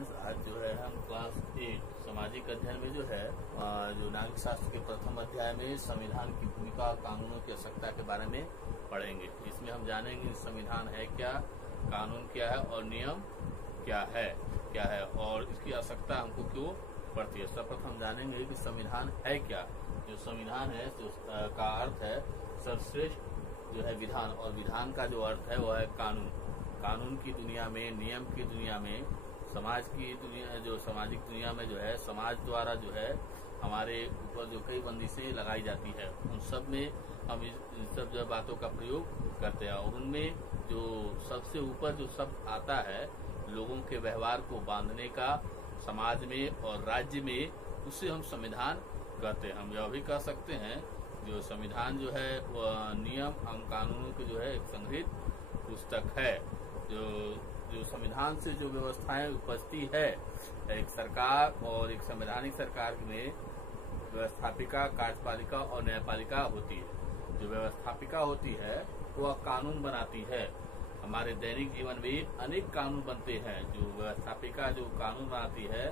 Friends, आज जो है हम क्लास 8 सामाजिक अध्ययन में जो है जो नागरिक शास्त्र के प्रथम अध्याय में संविधान की भूमिका, कानूनों की आवश्यकता के बारे में पढ़ेंगे। इसमें हम जानेंगे संविधान है क्या, कानून क्या है और नियम क्या है और इसकी आवश्यकता हमको क्यों पड़ती है। सर्वप्रथम जानेंगे कि संविधान है क्या। जो संविधान है का अर्थ है सर्वश्रेष्ठ जो है विधान, और विधान का जो अर्थ है वह है कानून। कानून की दुनिया में, नियम की दुनिया में, समाज की दुनिया, जो सामाजिक दुनिया में जो है समाज द्वारा जो है हमारे ऊपर जो कई बंदिशें लगाई जाती है, उन सब में हम इन सब जो बातों का प्रयोग करते हैं। और उनमें जो सबसे ऊपर जो शब्द आता है लोगों के व्यवहार को बांधने का समाज में और राज्य में, उससे हम संविधान कहते हैं। हम यह भी कह सकते हैं जो संविधान जो है वह नियम एवं कानूनों की जो है एक संग्रहित पुस्तक है। जो संविधान से जो व्यवस्थाएं उपजती है, एक सरकार और एक संवैधानिक सरकार में व्यवस्थापिका, कार्यपालिका और न्यायपालिका होती है। जो व्यवस्थापिका होती है वह कानून बनाती है। हमारे दैनिक जीवन में अनेक कानून बनते हैं। जो व्यवस्थापिका जो कानून बनाती है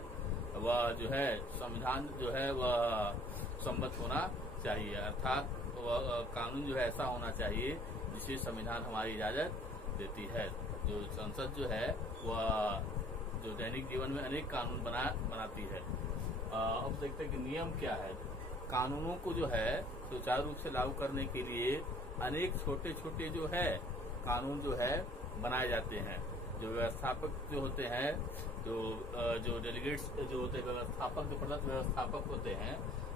वह जो है संविधान जो है वह सम्मत होना चाहिए, अर्थात वह कानून जो है ऐसा होना चाहिए जिसे संविधान हमारी इजाजत देती है। जो संसद जो है वह जो दैनिक जीवन में अनेक कानून बनाती है। अब देखते हैं कि नियम क्या है। कानूनों को जो है सुचारू रूप से लागू करने के लिए अनेक छोटे छोटे जो है कानून जो है बनाए जाते हैं। जो व्यवस्थापक जो होते हैं, जो डेलीगेट्स जो होते हैं, व्यवस्थापक जो प्रदत्त व्यवस्थापक होते हैं,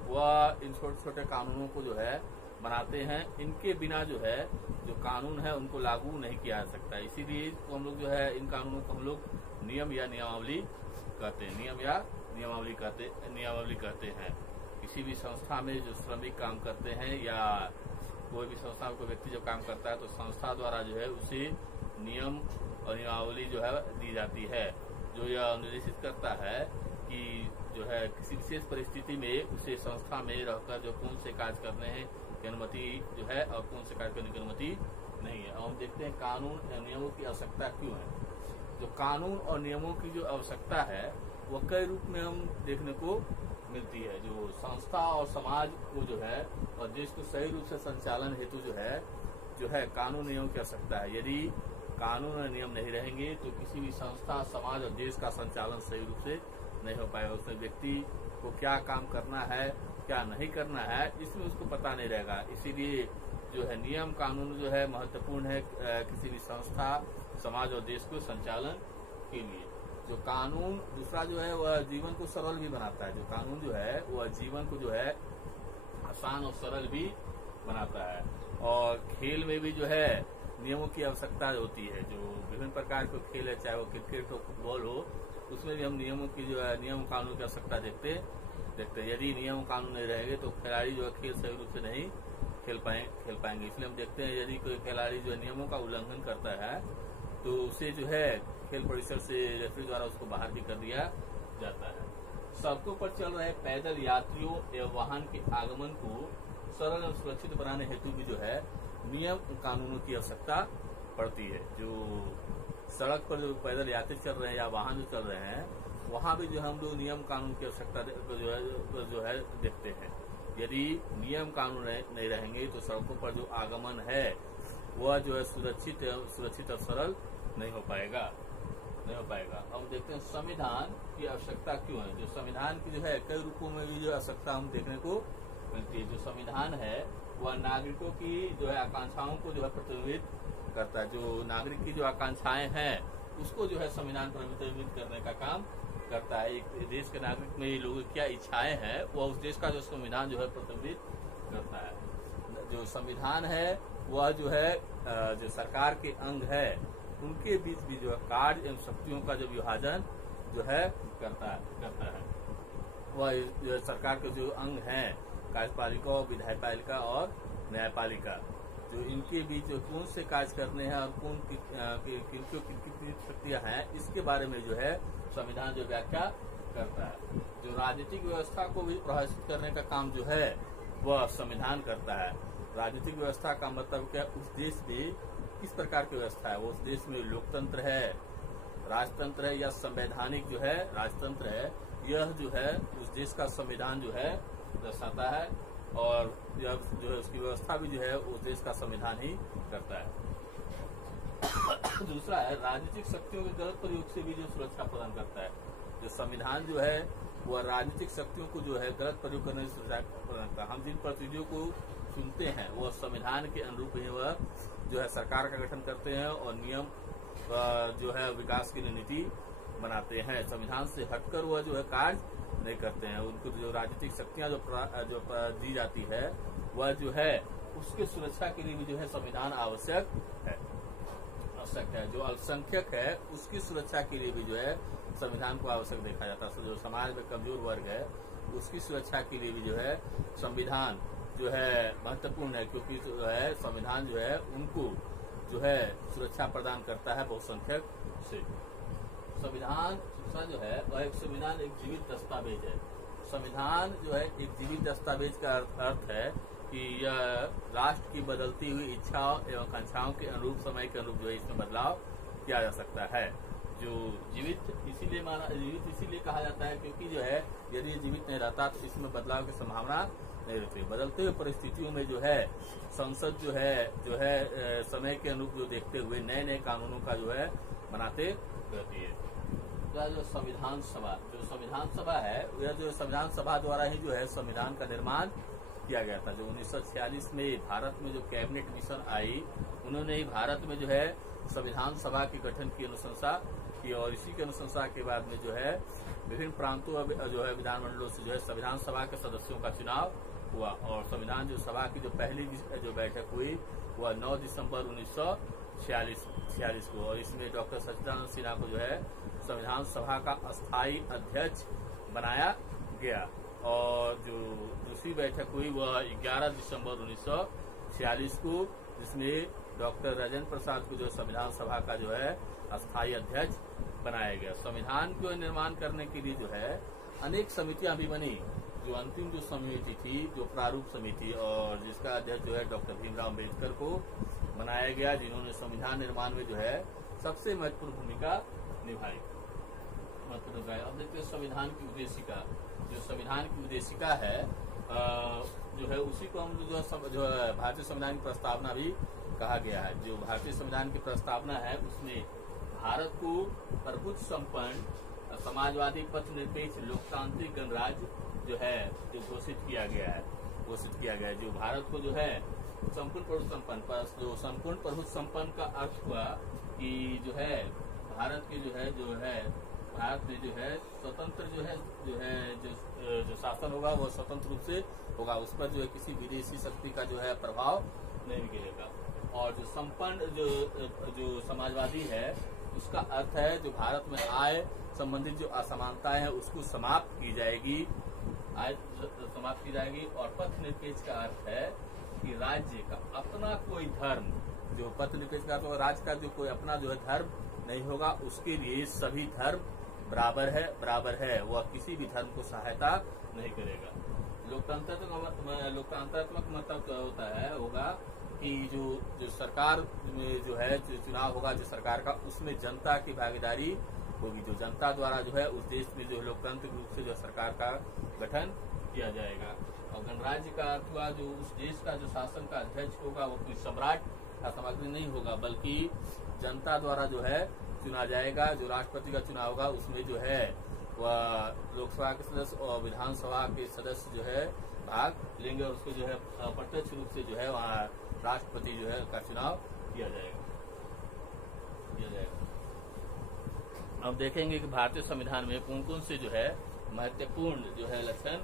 वह इन छोटे छोटे कानूनों को जो है बनाते हैं। इनके बिना जो है जो कानून है उनको लागू नहीं किया जा सकता। इसीलिए हम लोग जो है इन कानूनों को हम लोग नियम या नियमावली कहते हैं। नियम या नियमावली कहते हैं। किसी भी संस्था में जो श्रमिक काम करते हैं या कोई भी संस्था में कोई व्यक्ति जो काम करता है, तो संस्था द्वारा जो है उसे नियम और नियमावली जो है दी जाती है, जो यह निर्देशित करता है कि जो है किसी विशेष परिस्थिति में उसे संस्था में रहकर जो कौन से कार्य करने हैं की अनुमति जो है और कौन से कार्य करने की अनुमति नहीं है। हम देखते हैं कानून और नियमों की आवश्यकता क्यों है। जो कानून और नियमों की जो आवश्यकता है वह कई रूप में हम देखने को मिलती है। जो संस्था और समाज को जो है और देश को सही रूप से संचालन हेतु जो है कानून नियमों की आवश्यकता है। यदि कानून और नियम नहीं रहेंगे तो किसी भी संस्था, समाज और देश का संचालन सही रूप से नहीं हो पाएगा। उसमें व्यक्ति को क्या काम करना है, क्या नहीं करना है, इसमें उसको पता नहीं रहेगा। इसीलिए जो है नियम कानून जो है महत्वपूर्ण है किसी भी संस्था, समाज और देश को संचालन के लिए। जो कानून दूसरा जो है वह जीवन को सरल भी बनाता है। जो कानून जो है वह जीवन को जो है आसान और सरल भी बनाता है। और खेल में भी जो है नियमों की आवश्यकता होती है। जो विभिन्न प्रकार के खेल है, चाहे वो क्रिकेट हो, फुटबॉल हो, उसमें भी हम नियमों की जो है नियम कानून की आवश्यकता देखते हैं। यदि नियम कानून नहीं रहेंगे तो खिलाड़ी जो है खेल सही रूप से नहीं खेल पाएंगे। इसलिए हम देखते हैं यदि कोई खिलाड़ी जो नियमों का उल्लंघन करता है तो उसे जो है खेल परिसर से रेफरी द्वारा उसको बाहर भी कर दिया जाता है। सड़कों पर चल रहे पैदल यात्रियों एवं वाहन के आगमन को सरल और सुरक्षित बनाने हेतु भी जो है नियम कानूनों की आवश्यकता पड़ती है। जो सड़क पर जो पैदल यात्री चल रहे हैं या वाहन जो चल रहे हैं, वहां भी जो हम लोग नियम कानून की आवश्यकता जो है देखते हैं। यदि नियम कानून नहीं रहेंगे तो सड़कों पर जो आगमन है वह जो है सुरक्षित और सरल नहीं हो पाएगा। हम देखते हैं संविधान की आवश्यकता क्यों है। जो संविधान की जो है कई रूपों में भी जो आवश्यकता हम देखने को मिलती है। जो संविधान है वह नागरिकों की जो है आकांक्षाओं को जो है प्रतिबिंबित करता है। जो नागरिक की जो आकांक्षाएं हैं उसको जो है संविधान प्रतिबिंबित करने का काम करता है। एक देश के नागरिक में लोगों की क्या इच्छाएं हैं वह उस देश का जो संविधान जो है प्रतिबिंबित करता है। जो संविधान है वह जो है जो सरकार के अंग है उनके बीच भी जो है कार्य एवं शक्तियों का जो विभाजन जो है करता है। वह जो सरकार के जो अंग हैं, कार्यपालिका, विधायपालिका और न्यायपालिका, जो इनके बीच जो कौन से कार्य करने हैं और कौन किनकी शक्तियां हैं, इसके बारे में जो है संविधान जो व्याख्या करता है। जो राजनीतिक व्यवस्था को भी प्रभावित करने का काम जो है वह संविधान करता है। राजनीतिक व्यवस्था का मतलब क्या, उस देश में किस प्रकार की व्यवस्था है, वो उस देश में लोकतंत्र है राजतंत्र है या संवैधानिक जो है राजतंत्र है, यह जो है उस देश का संविधान जो है दर्शाता है, और यह जो है उसकी व्यवस्था भी जो है उस देश का संविधान ही करता है। दूसरा है राजनीतिक शक्तियों के गलत प्रयोग से भी जो सुरक्षा प्रदान करता है। जो संविधान जो है वह राजनीतिक शक्तियों को जो है गलत प्रयोग करने से सुरक्षा प्रदान करता है। हम जिन प्रतिनिधियों को चुनते हैं वह संविधान के अनुरूप ही वह जो है सरकार का गठन करते हैं और नियम जो है विकास की नीति बनाते हैं। संविधान से हटकर वह जो है कार्य नहीं करते हैं। उनको जो राजनीतिक शक्तियां जो दी जाती है वह जो है उसके सुरक्षा के लिए भी जो है संविधान आवश्यक है। जो अल्पसंख्यक है उसकी सुरक्षा के लिए भी जो है संविधान को आवश्यक देखा जाता है। जो समाज में कमजोर वर्ग है उसकी सुरक्षा के लिए भी जो है संविधान जो है महत्वपूर्ण है, क्योंकि जो है संविधान जो है उनको जो है सुरक्षा प्रदान करता है बहुसंख्यक से। संविधान जो है वह एक संविधान एक जीवित दस्तावेज है। संविधान जो है एक जीवित दस्तावेज का अर्थ है कि यह राष्ट्र की बदलती हुई इच्छाओं एवं आकांक्षाओं के अनुरूप समय के अनुरूप जो है इसमें बदलाव किया जा सकता है। जो जीवित इसीलिए कहा जाता है क्योंकि जो है यदि ये जीवित नहीं रहता तो इसमें बदलाव की संभावना नहीं रहती। बदलते हुए परिस्थितियों में जो है संसद जो है समय के अनुरूप जो देखते हुए नए नए कानूनों का जो है बनाते रहती है। जो संविधान सभा है यह जो संविधान सभा द्वारा ही जो है संविधान का निर्माण किया गया था। जो 1946 में भारत में जो कैबिनेट मिशन आई उन्होंने ही भारत में जो है संविधान सभा के गठन की अनुशंसा की, और इसी के अनुशंसा के बाद में जो है विभिन्न प्रांतों जो है विधानमंडलों से जो है संविधान सभा के सदस्यों का चुनाव हुआ, और संविधान जो सभा की जो पहली जो बैठक हुई वह 9 दिसंबर 1946 को, और इसमें डॉक्टर सच्चिदानंद सिन्हा को जो है संविधान सभा का अस्थायी अध्यक्ष बनाया गया। और जो दूसरी बैठक हुई वह 11 दिसंबर 1946 को, जिसमें डॉक्टर राजेंद्र प्रसाद को जो संविधान सभा का जो है अस्थायी अध्यक्ष बनाया गया। संविधान को निर्माण करने के लिए जो है अनेक समितियां भी बनी। जो अंतिम जो समिति थी जो प्रारूप समिति, और जिसका अध्यक्ष जो है डॉक्टर भीमराव अम्बेडकर को बनाया गया, जिन्होंने संविधान निर्माण में जो है सबसे महत्वपूर्ण भूमिका निभाई। अब देखते हैं संविधान की उद्देशिका। जो संविधान की उद्देशिका है जो है उसी को हम जो है भारतीय संविधान की प्रस्तावना भी कहा गया है। जो भारतीय संविधान की प्रस्तावना है उसमें भारत को प्रभुत्व संपन्न समाजवादी पथ निरपेक्ष लोकतांत्रिक गणराज्य जो है जो घोषित किया गया है। जो भारत को जो है संपूर्ण प्रभुत्व संपन्न, जो संपूर्ण प्रभुत्व संपन्न का अर्थ हुआ कि जो है भारत के जो है भारत में जो है स्वतंत्र जो शासन होगा वो स्वतंत्र रूप से होगा, उस पर जो है किसी विदेशी शक्ति का जो है प्रभाव नहीं गिरेगा। और जो संपन्न जो समाजवादी है उसका अर्थ है जो भारत में आय संबंधित जो असमानताएं हैं उसको समाप्त की जाएगी। और पथ निरपेक्ष का अर्थ है कि राज्य का अपना कोई धर्म, जो पथ निरपेक्ष का अर्थ राज्य का जो कोई अपना जो है धर्म नहीं होगा, उसके लिए सभी धर्म बराबर है, वह किसी भी धर्म को सहायता नहीं करेगा। लोकतांत्रात्मक मतलब होगा कि जो सरकार में जो है जो चुनाव होगा जो सरकार का, उसमें जनता की भागीदारी होगी। जो जनता द्वारा जो है उस देश में जो लोकतांत्रिक रूप से जो सरकार का गठन किया जाएगा। और गणराज्य का अर्थ हुआ जो उस देश का जो शासन का अध्यक्ष होगा वो कोई सम्राट का सामग्री नहीं होगा, बल्कि जनता द्वारा जो है चुना जाएगा। जो राष्ट्रपति का चुनाव होगा उसमें जो है वह लोकसभा के सदस्य और विधानसभा के सदस्य जो है भाग लेंगे, और उसको जो है प्रत्यक्ष रूप से जो है वहाँ राष्ट्रपति जो है का चुनाव किया जाएगा। अब देखेंगे कि भारतीय संविधान में कौन कौन से जो है महत्वपूर्ण जो है लक्षण।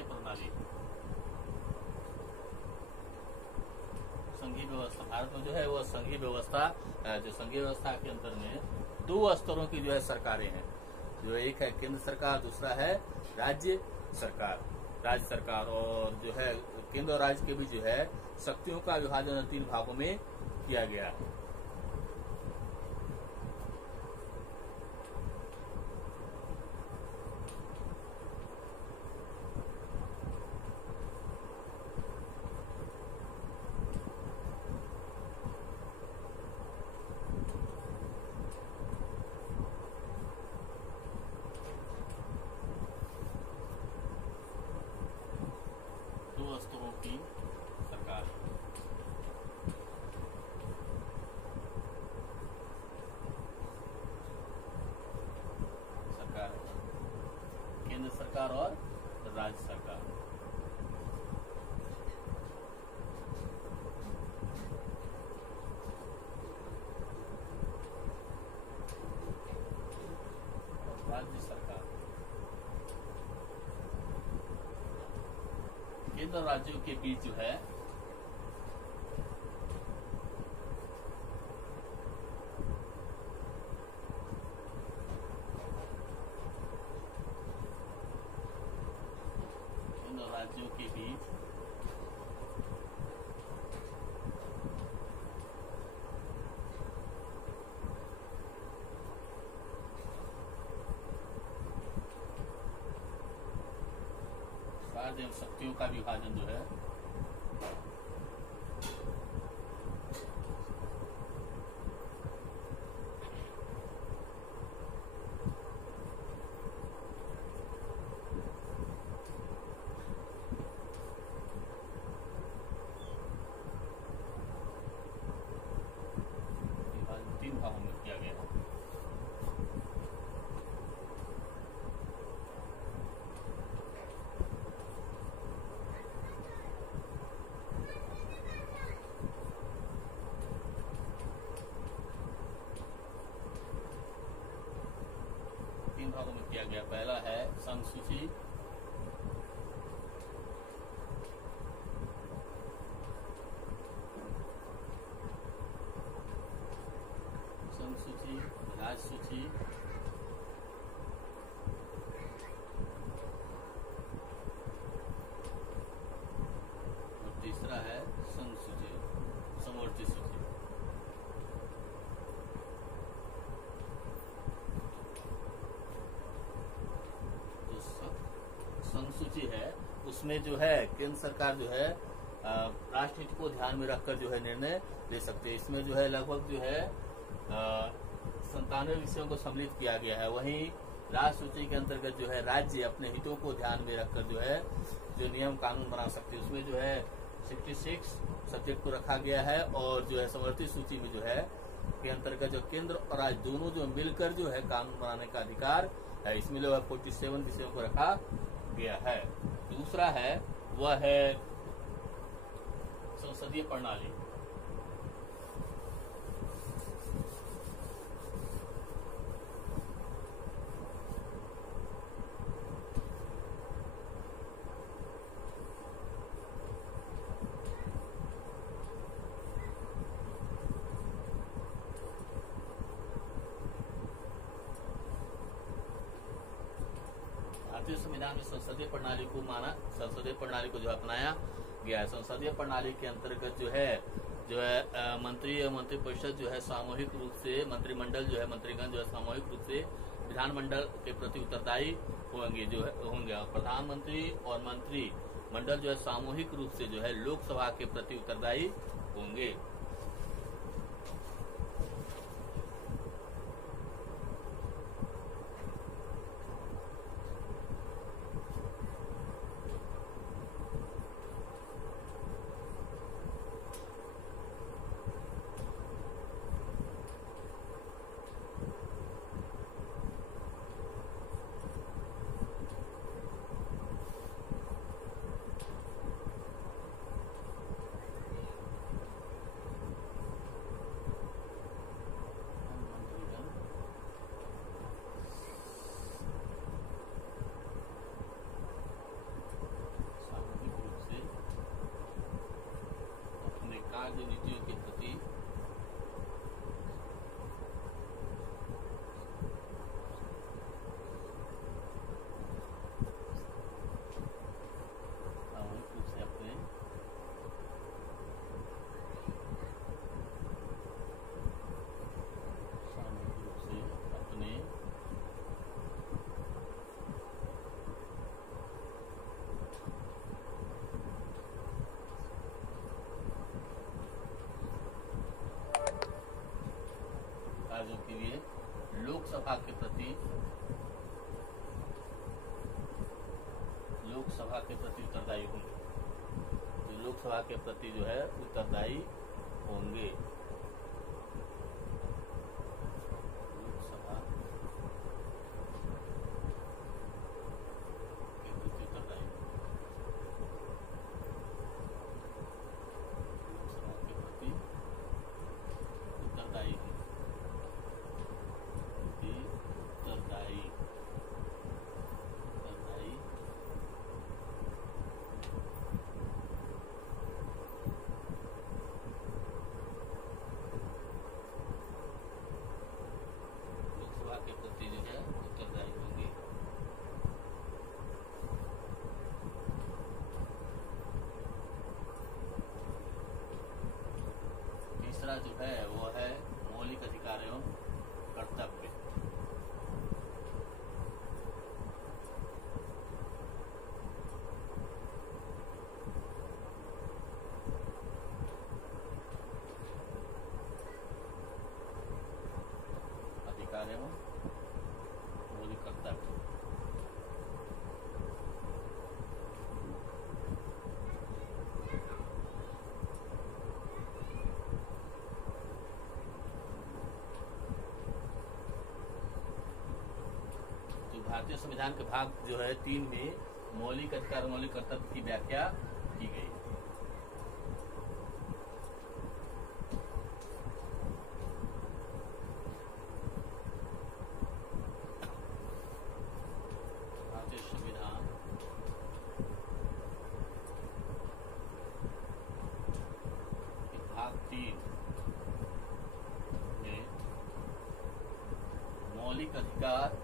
संघीय प्रणाली, संघीय व्यवस्था भारत में जो है वो संघीय व्यवस्था, जो संघीय व्यवस्था के अंदर में 2 स्तरों की जो है सरकारें हैं। जो एक है केंद्र सरकार, दूसरा है राज्य सरकार। राज्य सरकार और जो है केंद्र और राज्य के भी जो है शक्तियों का विभाजन 3 भागों में किया गया है। स्तरों की सरकार, केंद्र सरकार और राज्य सरकार। राज्य सरकार केंद्र और राज्यों के बीच जो है केंद्र और राज्यों के बीच एवं शक्तियों का विभाजन जो है विभाजन 3 भागों में किया गया है। भागों में किया गया। पहला है संघ सूची, संघ सूची, राज्य सूची और तीसरा है संघ सूची, समवर्ती सूची। संघ सूची है उसमें जो है केंद्र सरकार जो है राष्ट्र हित को ध्यान में रखकर जो है निर्णय ले सकते हैं। इसमें जो है लगभग जो है 97 विषयों को सम्मिलित किया गया है। वहीं राज्य सूची के अंतर्गत जो है राज्य अपने हितों को ध्यान में रखकर जो है जो नियम कानून बना सकते हैं। उसमें जो है 66 सब्जेक्ट को रखा गया है और जो है समवर्ती सूची में जो है के अंतर्गत जो केंद्र और राज्य दोनों जो मिलकर जो है कानून बनाने का अधिकार है। इसमें जो है 47 विषयों को रखा गया है। दूसरा है वह है संसदीय प्रणाली। भारतीय संविधान में संसदीय प्रणाली को संसदीय प्रणाली को जो अपनाया गया है। संसदीय प्रणाली के अंतर्गत जो है मंत्री और मंत्रिपरिषद जो है सामूहिक रूप से, मंत्रिमंडल जो है मंत्रीगण जो है सामूहिक रूप से विधानमंडल के प्रति उत्तरदायी होंगे और प्रधानमंत्री और मंत्री मंडल जो है सामूहिक रूप से जो है लोकसभा के प्रति उत्तरदायी होंगे। राज्य नीतियों के प्रति सामूहिक रूप से अपने कार्यों के लिए लोकसभा के प्रति उत्तरदायी होंगे। तो लोकसभा के प्रति जो है उत्तरदायी होंगे। लोकसभा के प्रति उत्तरदायी, लोकसभा के प्रति उत्तरदायी होंगे। उत्तरदायी लोकसभा के प्रति जो है उत्तरदायी होंगे। तीसरा जो है वो है मौलिक अधिकार एवं कर्तव्य। अधिकार एवं मौलिक कर्तव्य। तो भारतीय संविधान के भाग जो है 3 में मौलिक अधिकार और मौलिक कर्तव्य की व्याख्या की गई। भाग 3 में मौलिक अधिकार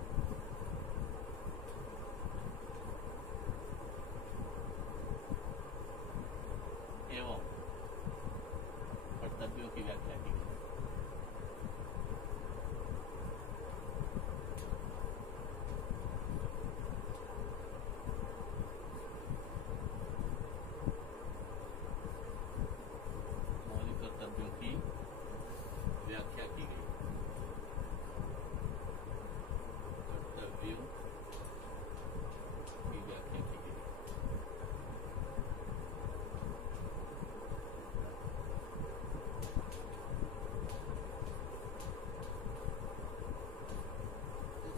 एवं कर्तव्यों की व्याख्या की गई। मौलिक कर्तव्यों की व्याख्या की गई। कर्तव्यों की व्याख्या की गई।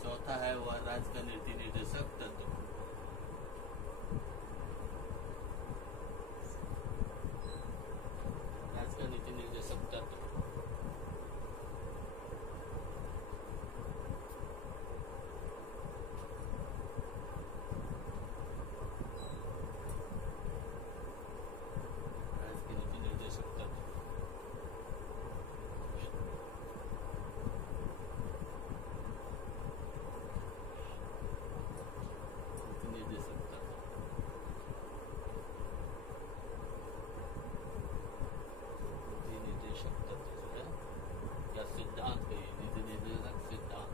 चौथा है वह राज्य का नीति निर्देशक तत्व। राज्य का नीति निर्देशक तत्व राज्य के नीति निर्देशक तत्व निर्देशक तत्व निर्देशक तत्व जो है या सिद्धांत कहिए, नीति निर्देशक सिद्धांत।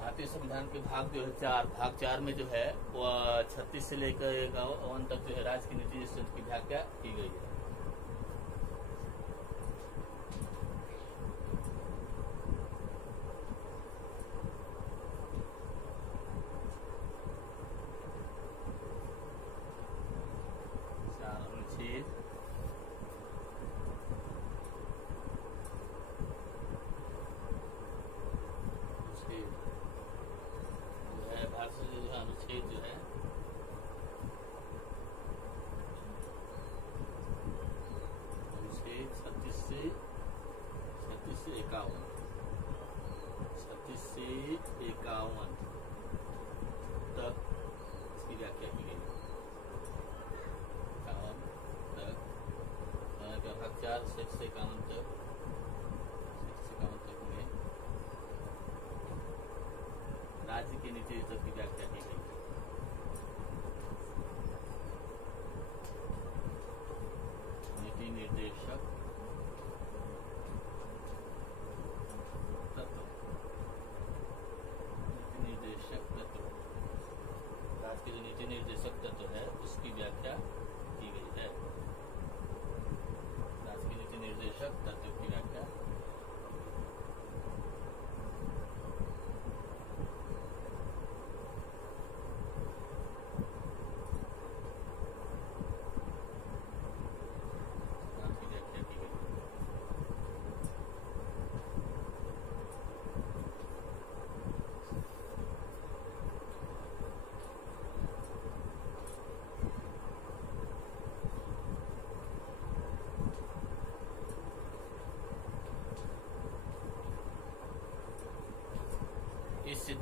भारतीय संविधान के भाग जो है 4, भाग 4 में जो है वह 36 से लेकर 51 तक जो है राज्य की नीति निर्देशक की व्याख्या की गई है। अनुच्छेद जो है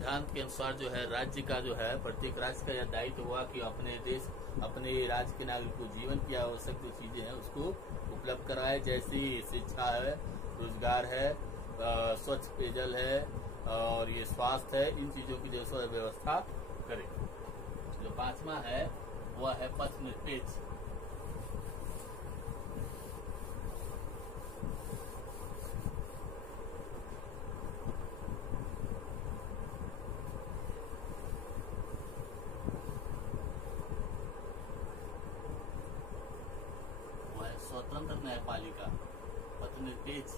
सिद्धांत के अनुसार जो है राज्य का जो है प्रत्येक राज्य का यह दायित्व हुआ कि अपने देश अपने राज्य के नागरिक को जीवन की आवश्यक जो चीजें हैं उसको उपलब्ध कराए, जैसी शिक्षा है, रोजगार है, स्वच्छ पेयजल है और ये स्वास्थ्य है, इन चीजों की जो है व्यवस्था करे। जो पांचवा है वह है पथ निरपेक्ष। स्वतंत्र न्यायपालिका, पथ निरपेक्ष।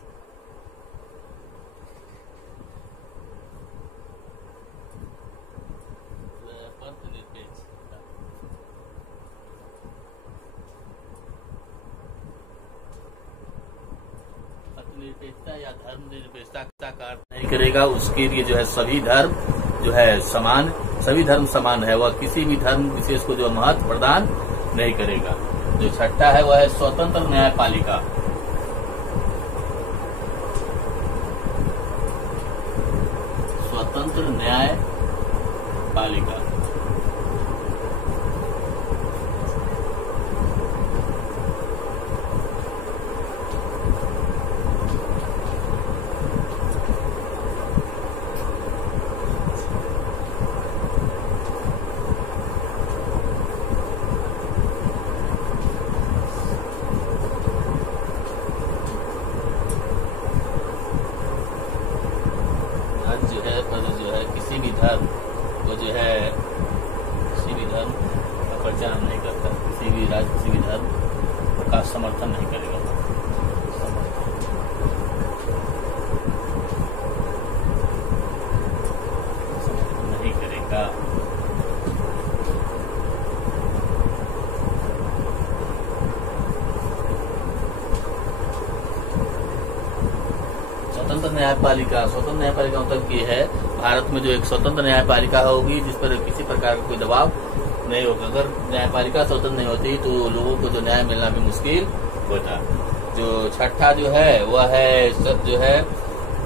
पथ निरपेक्ष पथ निरपेक्षता या धर्म निरपेक्षता का अर्थ नहीं करेगा। उसके लिए जो है सभी धर्म जो है समान, सभी धर्म समान है, वह किसी भी धर्म विशेष को जो महत्व प्रदान नहीं करेगा। जो छठा है वह है स्वतंत्र न्यायपालिका। स्वतंत्र न्यायपालिका किसी भी धर्म को जो है किसी भी धर्म का प्रचार नहीं करता, किसी भी राज्य किसी भी धर्म का समर्थन नहीं करेगा। समर्थन नहीं करेगा। स्वतंत्र न्यायपालिका, स्वतंत्र न्यायपालिका मतलब ये है भारत में जो एक स्वतंत्र न्यायपालिका होगी जिस पर किसी प्रकार का कोई दबाव नहीं होगा। अगर न्यायपालिका स्वतंत्र नहीं होती तो लोगों को जो न्याय मिलना भी मुश्किल होता। जो छठा जो है वह है जो है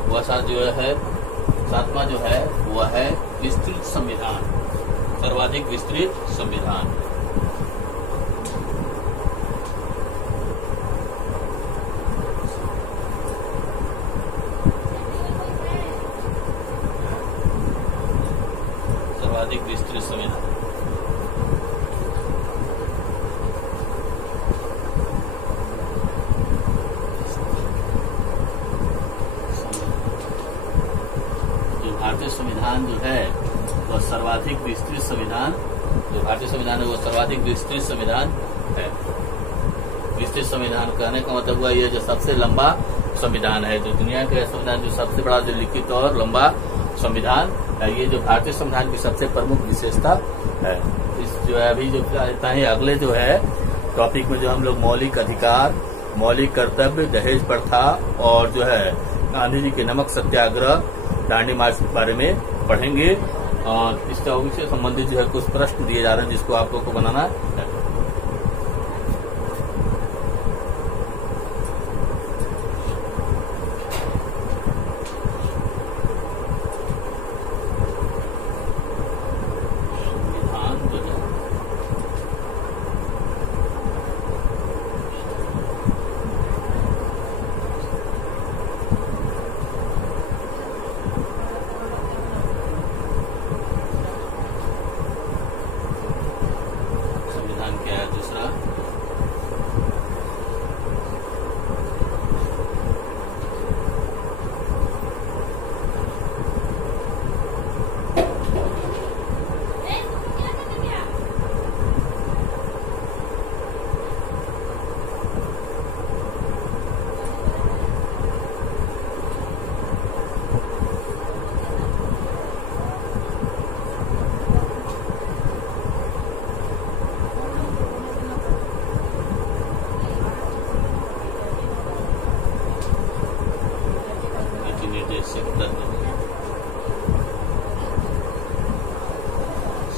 वह सातवां जो है वह है विस्तृत संविधान, सर्वाधिक विस्तृत संविधान। सर्वाधिक विस्तृत संविधान। जो भारतीय संविधान जो है वह सर्वाधिक विस्तृत संविधान, जो भारतीय संविधान है वह सर्वाधिक विस्तृत संविधान है। विस्तृत संविधान कहने का मतलब हुआ ये जो सबसे लंबा संविधान है, जो दुनिया के संविधान जो सबसे बड़ा जो लिखित और लंबा संविधान है, ये जो भारतीय संविधान की सबसे प्रमुख विशेषता है। इस जो है अभी जो इतना ही अगले जो है टॉपिक में जो हम लोग मौलिक अधिकार, मौलिक कर्तव्य, दहेज प्रथा और जो है गांधी जी के नमक सत्याग्रह, दांडी मार्च के बारे में पढ़ेंगे। और इस टॉपिक से संबंधित जो है कुछ प्रश्न दिए जा रहे हैं जिसको आप लोग को बनाना है।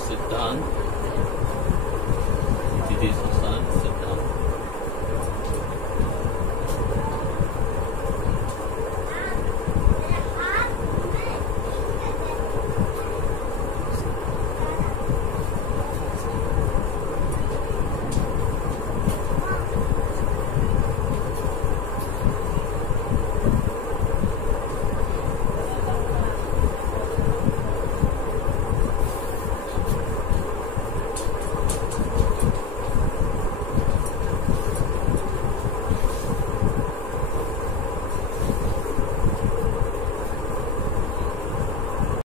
सिद्धांत